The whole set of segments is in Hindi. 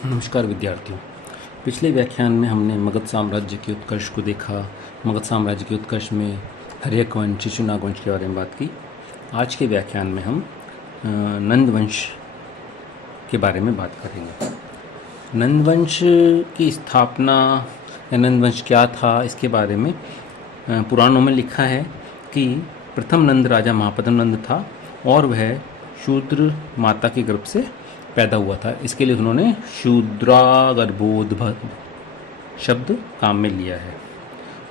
नमस्कार विद्यार्थियों। पिछले व्याख्यान में हमने मगध साम्राज्य के उत्कर्ष को देखा। मगध साम्राज्य के उत्कर्ष में हर्यक वंश, शिशुनाग वंश के बारे में बात की। आज के व्याख्यान में हम नंद वंश के बारे में बात करेंगे। नंद वंश की स्थापना या नंद वंश क्या था, इसके बारे में पुराणों में लिखा है कि प्रथम नंद राजा महापद्म नंद था और वह शूद्र माता के गर्भ से पैदा हुआ था। इसके लिए उन्होंने शूद्रागर्भोद्भव शब्द काम में लिया है।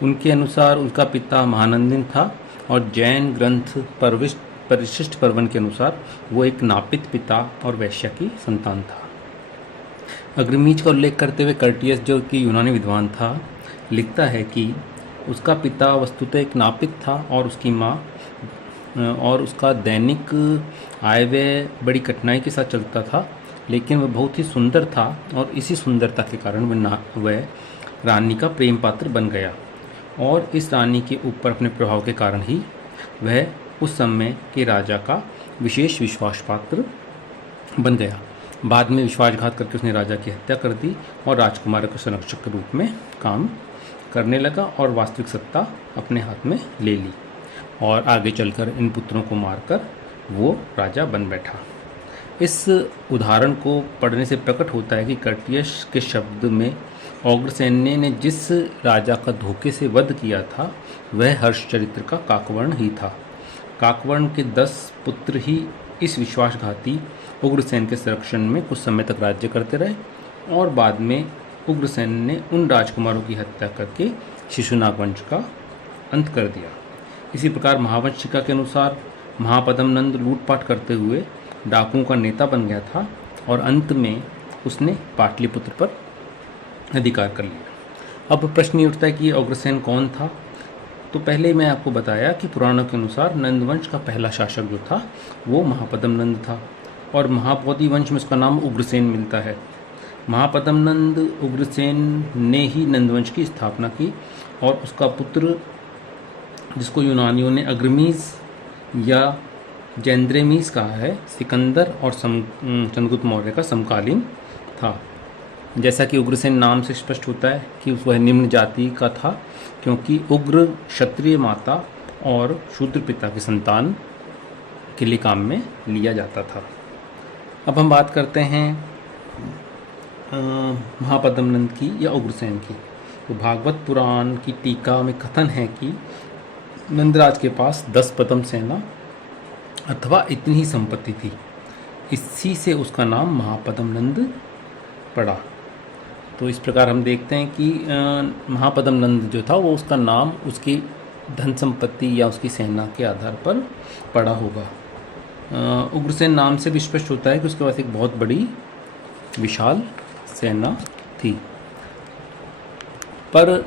उनके अनुसार उनका पिता महानंदिन था और जैन ग्रंथ परिशिष्ट पर्वन के अनुसार वो एक नापित पिता और वैश्या की संतान था। अग्रमीज का उल्लेख करते हुए कर्टियस, जो कि यूनानी विद्वान था, लिखता है कि उसका पिता वस्तुतः एक नापित था और उसकी माँ और उसका दैनिक आय व्यय बड़ी कठिनाई के साथ चलता था, लेकिन वह बहुत ही सुंदर था और इसी सुंदरता के कारण वह रानी का प्रेम पात्र बन गया और इस रानी के ऊपर अपने प्रभाव के कारण ही वह उस समय के राजा का विशेष विश्वास पात्र बन गया। बाद में विश्वासघात करके उसने राजा की हत्या कर दी और राजकुमार के संरक्षक के रूप में काम करने लगा और वास्तविक सत्ता अपने हाथ में ले ली और आगे चलकर इन पुत्रों को मारकर वो राजा बन बैठा। इस उदाहरण को पढ़ने से प्रकट होता है कि कर्टियस के शब्द में अग्रसेन ने जिस राजा का धोखे से वध किया था वह हर्षचरित्र का काकवर्ण ही था। काकवर्ण के 10 पुत्र ही इस विश्वासघाती उग्रसेन के संरक्षण में कुछ समय तक राज्य करते रहे और बाद में उग्रसेन ने उन राजकुमारों की हत्या करके शिशुनाग वंश का अंत कर दिया। इसी प्रकार महावंशिका के अनुसार महापद्म नंद लूटपाट करते हुए डाकुओं का नेता बन गया था और अंत में उसने पाटलिपुत्र पर अधिकार कर लिया। अब प्रश्न ये उठता है कि अग्रसेन कौन था। तो पहले मैं आपको बताया कि पुराणों के अनुसार नंदवंश का पहला शासक जो था वो महापद्म नंद था और महाबोधि वंश में उसका नाम उग्रसेन मिलता है। महापद्म नंद उग्रसेन ने ही नंदवंश की स्थापना की और उसका पुत्र, जिसको यूनानियों ने अग्रमीज या जैंद्रेमीज कहा है, सिकंदर और चंद्रगुप्त मौर्य का समकालीन था। जैसा कि उग्रसेन नाम से स्पष्ट होता है कि वह निम्न जाति का था, क्योंकि उग्र क्षत्रिय माता और शूद्र पिता की संतान के लिए काम में लिया जाता था। अब हम बात करते हैं महापद्म नंद की या उग्रसेन की। तो भागवत पुराण की टीका में कथन है कि नंदराज के पास 10 पदम सेना अथवा इतनी ही संपत्ति थी। इसी से उसका नाम महापद्म नंद पड़ा। तो इस प्रकार हम देखते हैं कि महापद्म नंद जो था वो उसका नाम उसकी धन संपत्ति या उसकी सेना के आधार पर पड़ा होगा। उग्रसेन नाम से भी स्पष्ट होता है कि उसके पास एक बहुत बड़ी विशाल सेना थी। पर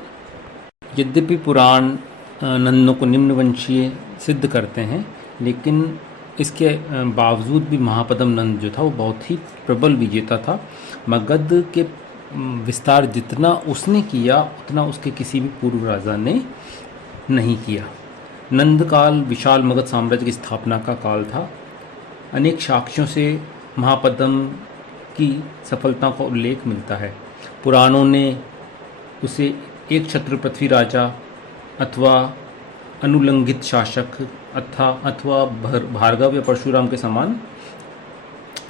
यद्यपि पुराण नंदों को निम्नवंशीय सिद्ध करते हैं, लेकिन इसके बावजूद भी महापद्म नंद जो था वो बहुत ही प्रबल विजेता था। मगध के विस्तार जितना उसने किया उतना उसके किसी भी पूर्व राजा ने नहीं किया। नंद काल विशाल मगध साम्राज्य की स्थापना का काल था। अनेक साक्ष्यों से महापद्म की सफलता का उल्लेख मिलता है। पुराणों ने उसे एक छत्र पृथ्वी राजा अथवा अनुलंघित शासक अथवा भार्गव या परशुराम के समान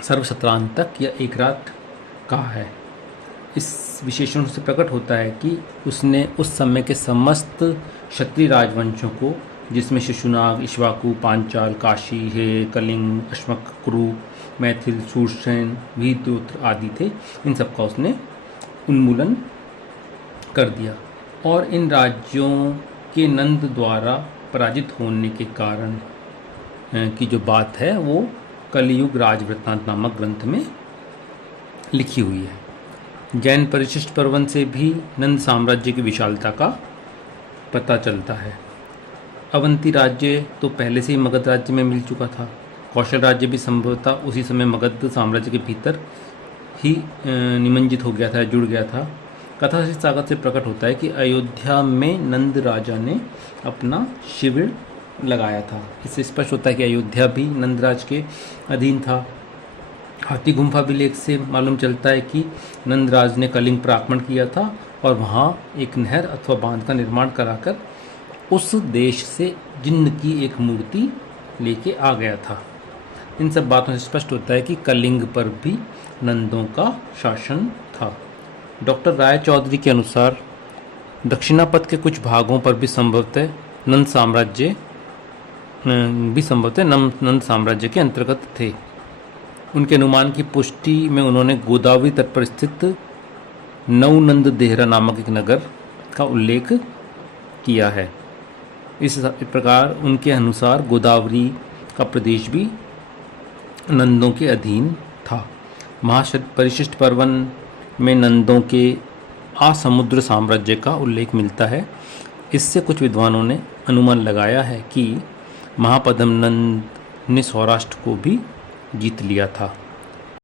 सर्वशत्रांतक या एक रात कहा है। इस विशेषण से प्रकट होता है कि उसने उस समय के समस्त क्षत्रिय राजवंशों को, जिसमें शिशुनाग, इक्ष्वाकु, पांचाल, काशी, हे, कलिंग, अश्मक, कुरु, मैथिल, शूरसेन, वीरद्योत्र आदि थे, इन सबका उसने उन्मूलन कर दिया और इन राज्यों के नंद द्वारा पराजित होने के कारण की जो बात है वो कलियुग राजवृत्तांत नामक ग्रंथ में लिखी हुई है। जैन परिशिष्ट पर्वन से भी नंद साम्राज्य की विशालता का पता चलता है। अवंती राज्य तो पहले से ही मगध राज्य में मिल चुका था। कौशल राज्य भी संभवतः उसी समय मगध साम्राज्य के भीतर ही निमंजित हो गया था, जुड़ गया था। कथा से ताकत से प्रकट होता है कि अयोध्या में नंद राजा ने अपना शिविर लगाया था। इससे स्पष्ट होता है कि अयोध्या भी नंदराज के अधीन था हाथी गुम्फा अभिलेख से मालूम चलता है कि नंदराज ने कलिंग पर आक्रमण किया था और वहाँ एक नहर अथवा बांध का निर्माण कराकर उस देश से जिन्न की एक मूर्ति लेके आ गया था। इन सब बातों से स्पष्ट होता है कि कलिंग पर भी नंदों का शासन था। डॉक्टर राय चौधरी के अनुसार दक्षिणापथ के कुछ भागों पर भी संभवतः नंद साम्राज्य के अंतर्गत थे। उनके अनुमान की पुष्टि में उन्होंने गोदावरी तट पर स्थित नवनंद देहरा नामक एक नगर का उल्लेख किया है। इस प्रकार उनके अनुसार गोदावरी का प्रदेश भी नंदों के अधीन था। महापरिशिष्ट पर्वन में नंदों के आसमुद्र साम्राज्य का उल्लेख मिलता है। इससे कुछ विद्वानों ने अनुमान लगाया है कि महापद्म नंद ने सौराष्ट्र को भी जीत लिया था।